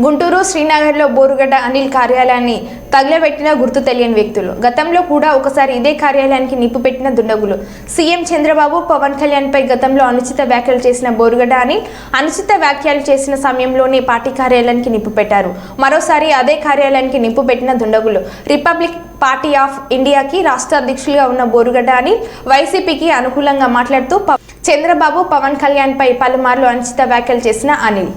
గుంటూరు శ్రీనగర్లో బోరుగడ్డ అనిల్ కార్యాలయాన్ని తగలబెట్టిన గుర్తు తెలియని వ్యక్తులు. గతంలో కూడా ఒకసారి ఇదే కార్యాలయానికి నిప్పు పెట్టిన దుండగులు. సీఎం చంద్రబాబు, పవన్ కళ్యాణ్ పై గతంలో అనుచిత వ్యాఖ్యలు చేసిన బోరుగడ్డ అనిల్ అనుచిత వ్యాఖ్యలు చేసిన సమయంలోనే పార్టీ కార్యాలయానికి నిప్పు పెట్టారు. మరోసారి అదే కార్యాలయానికి నిప్పు పెట్టిన దుండగులు. రిపబ్లిక్ పార్టీ ఆఫ్ ఇండియాకి రాష్ట్ర అధ్యక్షులుగా ఉన్న బోరుగడ్డ అనిల్ వైసీపీకి అనుకూలంగా మాట్లాడుతూ చంద్రబాబు, పవన్ కళ్యాణ్ పై పలుమార్లు అనుచిత వ్యాఖ్యలు చేసిన అనిల్